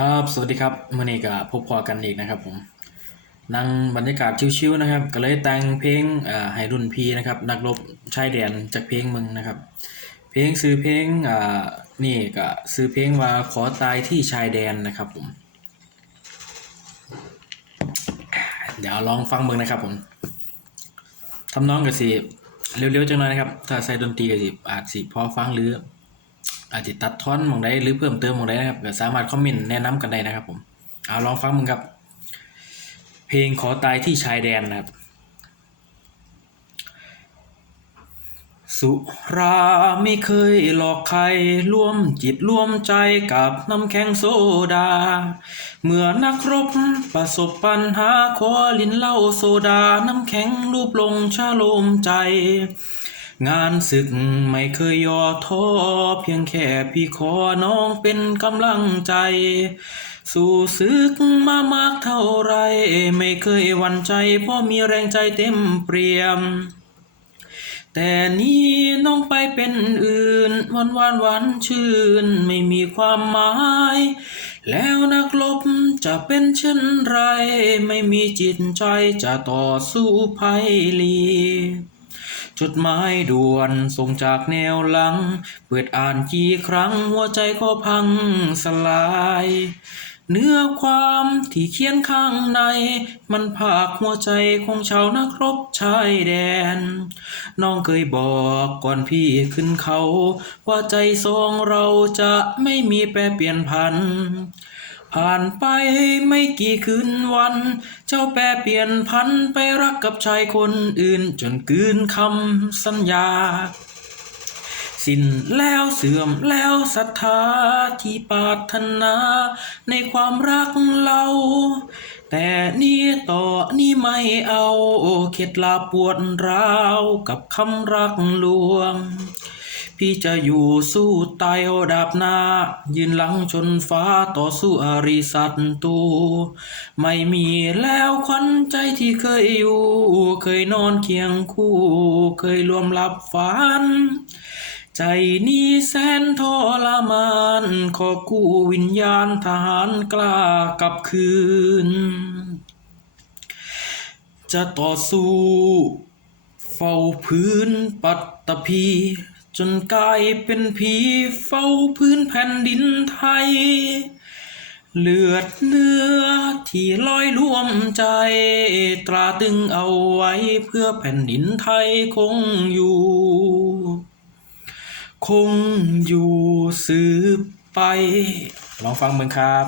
ครับ สวัสดีครับมื่อนี้ก็พบพอกันอีกนะครับผมนั่งบรรยากาศชิวๆนะครับ ก็เลยแต่งเพลงอ่าให้รุ่นพี่นะครับ นักรบชายแดนจากเพลงมึงนะครับ เพลงซื้อเพลงอ่านี่ก็ซื้อเพลงว่าขอตายที่ชายแดนนะครับผม เดี๋ยวลองฟังมึงนะครับผมทำน้องกับสิเร็วๆจังเลยนะครับ ถ้าใส่ดนตรีกับสิอาจสิพอฟังหรือ อาจจะตัดท่อนมองได้หรือเพิ่มเติมมองได้นะครับก็สามารถคอมเมนต์แนะนำกันได้นะครับผมเอาลองฟังมึงครับ เพลงขอตายที่ชายแดนนะครับ สุราไม่เคยหลอกใครร่วมจิตร่วมใจกับน้ำแข็งโซดา เมื่อนักรบประสบปัญหาขอลินเหล้าโซดา น้ำแข็งรูปลงชาโลมใจ งานศึกไม่เคยย่อท้อเพียงแค่พี่ขอน้องเป็นกำลังใจ สู่ศึกมามากเท่าไร ไม่เคยหวั่นใจเพราะมีแรงใจเต็มเปี่ยม แต่นี้น้องไปเป็นอื่นวันวานวานชื่นไม่มีความหมาย แล้วนักลบจะเป็นเช่นไร ไม่มีจิตใจจะต่อสู้ภัยลี จดหมายด่วนส่งจากแนวหลัง เปิดอ่านกี่ครั้งหัวใจก็พังสลาย เนื้อความที่เขียนข้างใน มันภาคหัวใจของชาวนักรบชายแดน น้องเคยบอกก่อนพี่ขึ้นเขา ว่าใจสองเราจะไม่มีแปรเปลี่ยนพัน ผ่านไปไม่กี่คืนวัน เจ้าแปรเปลี่ยนพันไปรักกับชายคนอื่น จนกืนคำสัญญา สิ้นแล้วเสื่อมแล้วศรัทธาที่ปรารถนาในความรักเรา แต่นี่ต่อนี่ไม่เอาเข็ดลาปวดร้าวกับคำรักลวง พี่จะอยู่สู้ตายเอาดาบหน้า ยืนหลังชนฟ้าต่อสู้อริสัตตู ไม่มีแล้วขวัญใจที่เคยอยู่ เคยนอนเคียงคู่ เคยรวมหลับฝัน ใจนี้แสนทรมาน ขอกู้วิญญาณทหารกล้ากลับคืน จะต่อสู้เฝ้าพื้นปัตตภี จนกลายเป็นผีเฝ้าพื้นแผ่นดินไทย เลือดเนื้อที่ลอยร่วมใจ ตราตึงเอาไว้เพื่อแผ่นดินไทยคงอยู่ คงอยู่สืบไป ลองฟังเมืองครับ